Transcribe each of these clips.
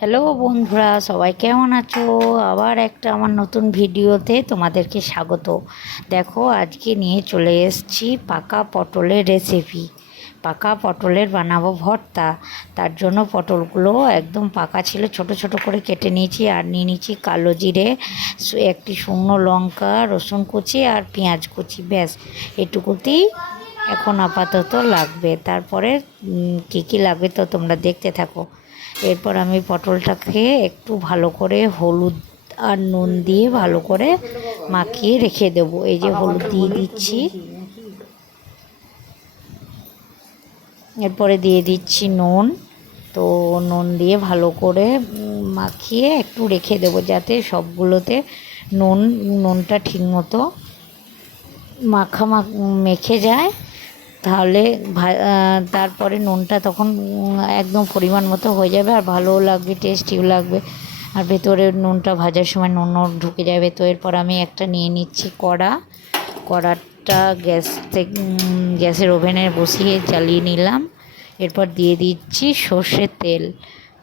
Hello বন্ধুরা, সবাই কেমন আছো? আবার একটা আমার নতুন ভিডিওতে তোমাদেরকে স্বাগত। দেখো, আজকে নিয়ে চলে এসেছি পাকা পটলের রেসিপি। পাকা পটলের বানাবো ভর্তা। তার জন্য পটলগুলো একদম পাকা ছিল, ছোট ছোট করে কেটে নিয়েছি। আর নিয়ে নিয়েছি কালো জিরে, একটি শুকনো লঙ্কা, রসুন কুচি আর পেঁয়াজ কুচি। ব্যাস এটুকুতেই এখন আপাতত লাগবে। তারপরে কী কী লাগবে তো তোমরা দেখতে থাকো। এরপর আমি পটলটাকে একটু ভালো করে হলুদ আর নুন দিয়ে ভালো করে মাখিয়ে রেখে দেবো। এই যে হলুদ দিয়ে দিচ্ছি, এরপরে দিয়ে দিচ্ছি নুন। তো নুন দিয়ে ভালো করে মাখিয়ে একটু রেখে দেবো, যাতে সবগুলোতে নুনটা ঠিকমতো মেখে যায়। তাহলে তারপরে নুনটা তখন একদম পরিমাণ মতো হয়ে যাবে, আর ভালোও লাগবে, টেস্টিও লাগবে। আর ভেতরে নুনটা ভাজার সময় নুনও ঢুকে যাবে। তো এরপর আমি একটা নিয়ে নিচ্ছি কড়াটা গ্যাসের ওভেনে বসিয়ে জ্বালিয়ে নিলাম। এরপর দিয়ে দিচ্ছি সর্ষের তেল।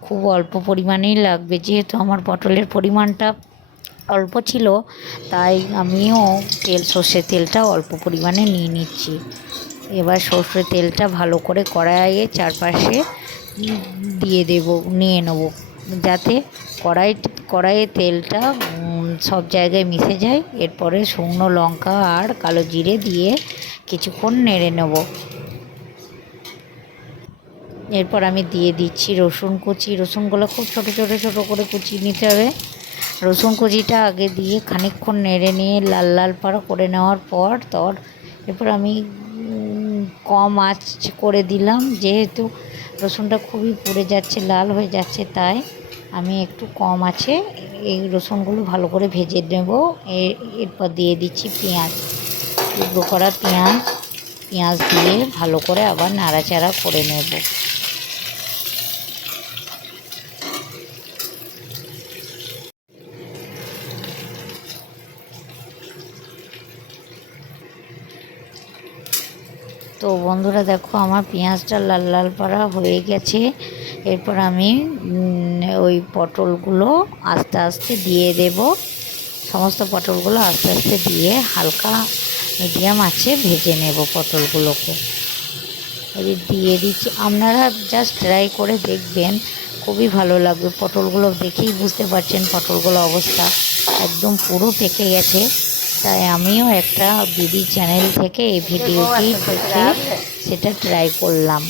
খুব অল্প পরিমাণেই লাগবে, যেহেতু আমার পটলের পরিমাণটা অল্প ছিল, তাই আমিও সর্ষের তেলটা অল্প পরিমাণে নিয়ে নিচ্ছি। এবার সর্ষের তেলটা ভালো করে কড়াইয়ে চারপাশে নিয়ে নেব, যাতে কড়াইয়ে তেলটা সব জায়গায় মিশে যায়। এরপরে শুকনো লঙ্কা আর কালো জিরে দিয়ে কিছুক্ষণ নেড়ে নেব। এরপর আমি দিয়ে দিচ্ছি রসুন কুচি। রসুনগুলো খুব ছোট ছোট ছোট করে কুচিয়ে নিতে হবে। রসুন কুচিটা আগে দিয়ে খানিকক্ষণ নেড়ে নিয়ে লাল লাল পাড়া করে নেওয়ার পর এরপর আমি কম আঁচ করে দিলাম, যেহেতু রসুনটা খুবই পুড়ে যাচ্ছে, লাল হয়ে যাচ্ছে, তাই আমি একটু কম আঁচে এই রসুনগুলো ভালো করে ভেজে নেব। এরপর দিয়ে দিচ্ছি পেঁয়াজ, টুকরো করা পেঁয়াজ দিয়ে ভালো করে আবার নাড়াচাড়া করে নেব। তো বন্ধুরা দেখো, আমার পেঁয়াজটা লাল লাল পাড়া হয়ে গেছে। এরপর আমি ওই পটলগুলো আস্তে আস্তে দিয়ে দেব। সমস্ত পটলগুলো আস্তে আস্তে দিয়ে হালকা মিডিয়াম আঁচে ভেজে নেব পটলগুলোকে। এই দিয়ে দিচ্ছি, আপনারা জাস্ট ট্রাই করে দেখবেন, খুবই ভালো লাগবে। পটলগুলো দেখেই বুঝতে পারছেন পটলগুলো অবস্থা একদম পুরো পেকে গেছে। তাই আমিও একটা দিদি চ্যানেল থেকে এই ভিডিওটি দেখে সেটা ট্রাই করলাম।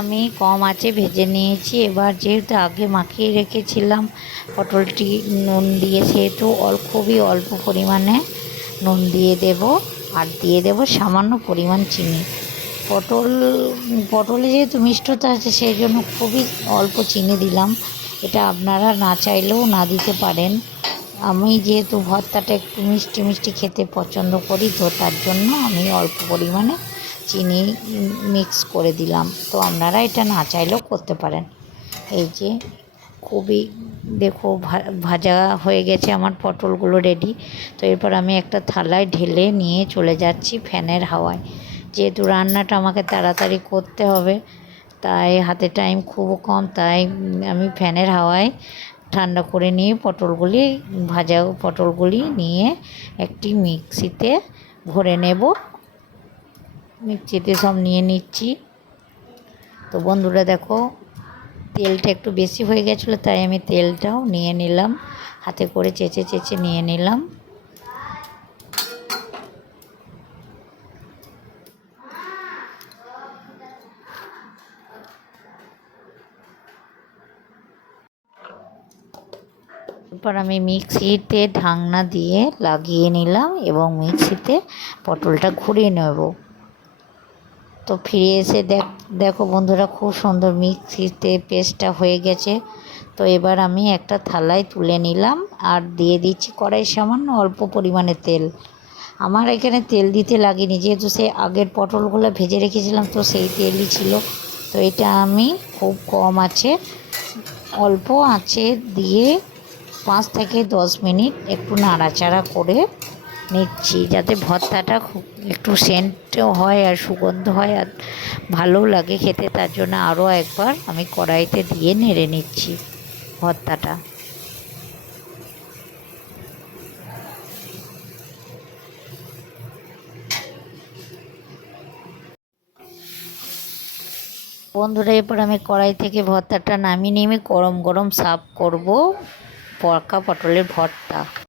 আমি কম আঁচে ভেজে নিয়েছি। এবার যেহেতু আগে মাখিয়ে রেখেছিলাম পটলটি নুন দিয়ে, সেহেতু খুবই অল্প পরিমাণে নুন দিয়ে দেব। আর দিয়ে দেব সামান্য পরিমাণ চিনি। পটলে যেহেতু মিষ্টতা আছে, সেই জন্য খুবই অল্প চিনি দিলাম। এটা আপনারা না চাইলেও না দিতে পারেন। আমি যেহেতু ভর্তাটা একটু মিষ্টি মিষ্টি খেতে পছন্দ করি, তো তার জন্য আমি অল্প পরিমাণে চিনি মিক্স করে দিলাম। তো আপনারা এটা না চাইলেও করতে পারেন। এই যে খুবই দেখো ভাজা হয়ে গেছে আমার পটলগুলো রেডি। তো এরপর আমি একটা থালায় ঢেলে নিয়ে চলে যাচ্ছি ফ্যানের হাওয়ায়। যেহেতু রান্নাটা আমাকে তাড়াতাড়ি করতে হবে, তাই হাতে টাইম খুব কম, তাই আমি ফ্যানের হাওয়ায় ঠান্ডা করে নিয়ে ভাজা পটলগুলি নিয়ে একটি মিক্সিতে ভরে নেব। মিক্সিতে সব নিয়ে নিচ্ছি। তো বন্ধুরা দেখো, তেলটা একটু বেশি হয়ে গেছিলো, তাই আমি তেলটাও নিয়ে নিলাম, হাতে করে চেঁচে চেঁচে নিয়ে নিলাম। এরপর আমি মিক্সিতে ঢাকনা দিয়ে লাগিয়ে নিলাম এবং মিক্সিতে পটলটা ঘুরিয়ে নেব। তো ফিরে এসে দেখো বন্ধুরা, খুব সুন্দর মিক্সিতে পেস্টটা হয়ে গেছে। তো এবার আমি একটা থালায় তুলে নিলাম আর দিয়ে দিচ্ছি কড়াই সামান্য অল্প পরিমাণে তেল। আমার এখানে তেল দিতে লাগেনি, যেহেতু সে আগের পটলগুলো ভেজে রেখেছিলাম তো সেই তেলই ছিল। তো এটা আমি খুব কম আছে, অল্প আঁচে দিয়ে 5 থেকে 10 মিনিট একটু নাড়াচাড়া করে নিচ্ছি, যাতে ভর্তাটা খুব একটু সেন্টও হয় আর সুগন্ধ হয় আর ভালোও লাগে খেতে। তার জন্য আরও একবার আমি কড়াইতে দিয়ে নেড়ে নিচ্ছি ভর্তাটা। বন্ধুরা, এরপর আমি কড়াই থেকে ভর্তাটা নামিয়ে নিয়ে গরম গরম সার্ভ করব পাকা পটলের ভর্তা।